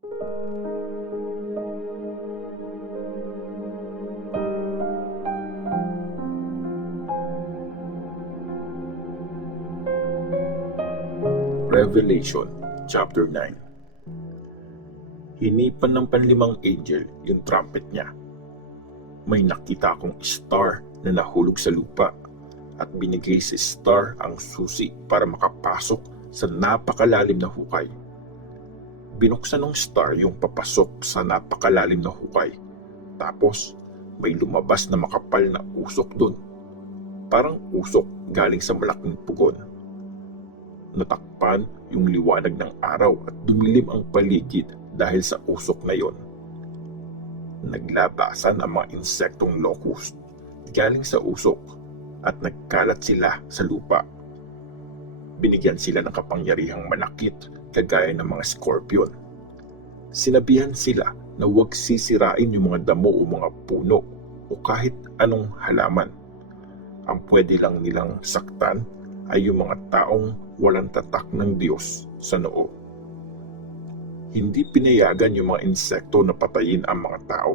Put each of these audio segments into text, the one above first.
Revelation chapter 9. Hinipan ng panlimang angel yung trumpet niya. May nakita akong star na nahulog sa lupa at binigay sa star ang susi para makapasok sa napakalalim na hukay. Binuksan ng star yung papasok sa napakalalim na hukay. Tapos may lumabas na makapal na usok dun. Parang usok galing sa malaking pugon. Natakpan yung liwanag ng araw at dumilim ang paligid dahil sa usok na yon. Naglabasan ang mga insektong locust galing sa usok at nagkalat sila sa lupa. Binigyan sila ng kapangyarihang manakit kagaya ng mga scorpion. Sinabihan sila na huwag sisirain yung mga damo o mga puno o kahit anong halaman. Ang pwede lang nilang saktan ay yung mga taong walang tatak ng Diyos sa noo. Hindi pinayagan yung mga insekto na patayin ang mga tao,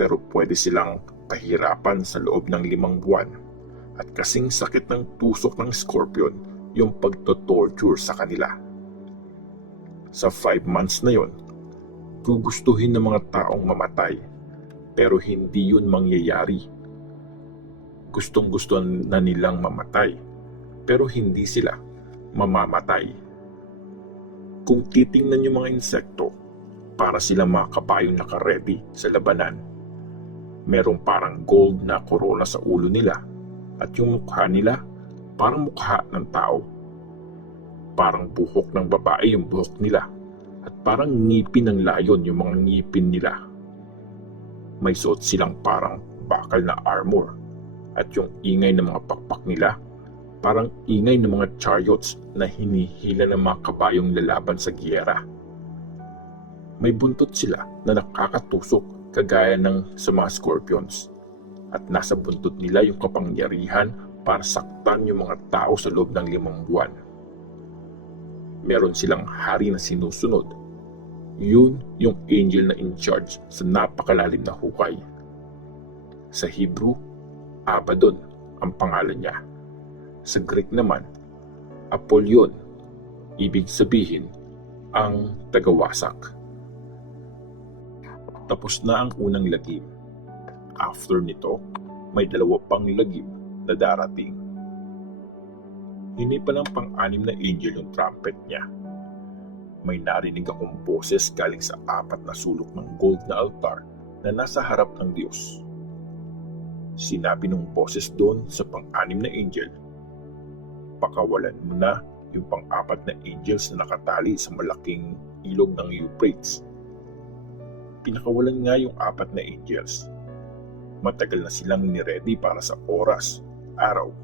pero pwede silang pahirapan sa loob ng 5 buwan. At kasing sakit ng tusok ng scorpion yung pagto-torture sa kanila. Sa 5 months na yon, gugustuhin ng mga taong mamatay, pero hindi yun mangyayari. Gustong-gusto na nilang mamatay, pero hindi sila mamamatay. Kung titingnan yung mga insekto, para silang mga kabayong nakaredy sa labanan. Merong parang gold na korona sa ulo nila at yung mukha nila parang mukha ng tao. Parang buhok ng babae yung buhok nila at parang ngipin ng layon yung mga ngipin nila. May suot silang parang bakal na armor at yung ingay ng mga pakpak nila parang ingay ng mga chariots na hinihila ng mga kabayong lalaban sa giyera. May buntot sila na nakakatusok kagaya ng sa mga scorpions at nasa buntot nila yung kapangyarihan para saktan yung mga tao sa loob ng 5 buwan. Meron silang hari na sinusunod. Yun yung angel na in charge sa napakalalim na hukay. Sa Hebrew, Abaddon ang pangalan niya. Sa Greek naman, Apollyon, ibig sabihin, ang tagawasak. Tapos na ang unang lagim. After nito, may 2 pang lagim na darating. Hinipan ng pang-6 na angel yung trumpet niya. May narinig akong boses galing sa 4 na sulok ng gold na altar na nasa harap ng Diyos. Sinabi ng boses doon sa pang-6 na angel, pakawalan mo na yung pang-4 na angels na nakatali sa malaking ilog ng Euphrates. Pinakawalan nga yung 4 na angels. Matagal na silang niredy para sa oras, araw,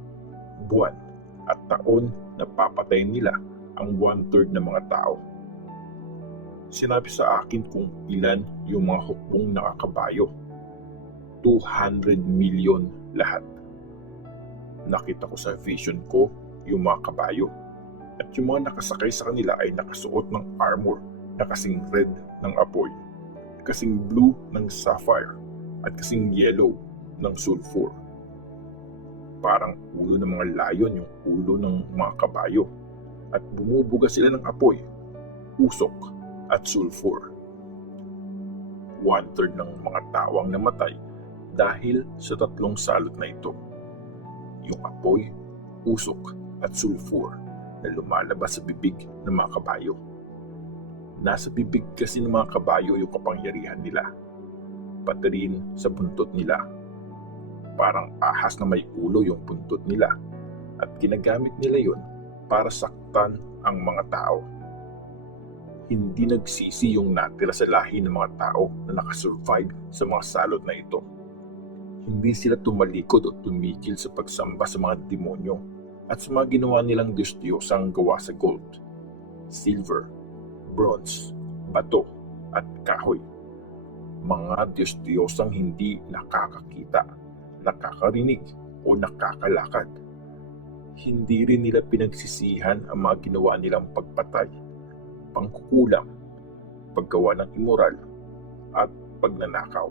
buwan, at taon na papatayin nila ang 1/3 ng mga tao. Sinabi sa akin kung ilan yung mga hukbong nakakabayo. 200 million lahat. Nakita ko sa vision ko yung mga kabayo at yung mga nakasakay sa kanila ay nakasuot ng armor na kasing red ng apoy, kasing blue ng sapphire at kasing yellow ng sulfur. Parang ulo ng mga layon yung ulo ng mga kabayo at bumubuga sila ng apoy, usok at sulfur. 1/3 ng mga tao ang namatay dahil sa 3 salot na ito. Yung apoy, usok at sulfur na lumalabas sa bibig ng mga kabayo. Nasa bibig kasi ng mga kabayo yung kapangyarihan nila, pati rin sa buntot nila. Parang ahas na may ulo yung buntot nila at ginagamit nila yon para saktan ang mga tao. Hindi nagsisi yung natira sa lahi ng mga tao na nakasurvive sa mga salot na ito. Hindi sila tumalikod o tumigil sa pagsamba sa mga demonyo at sa mga ginawa nilang Diyos-Diyosang gawa sa gold, silver, bronze, bato at kahoy. Mga Diyos-Diyosang hindi nakakakita, nakakarinig o nakakalakad. Hindi rin nila pinagsisihan ang mga ginawa nilang pagpatay, pangkukulang, paggawa ng immoral at pagnanakaw.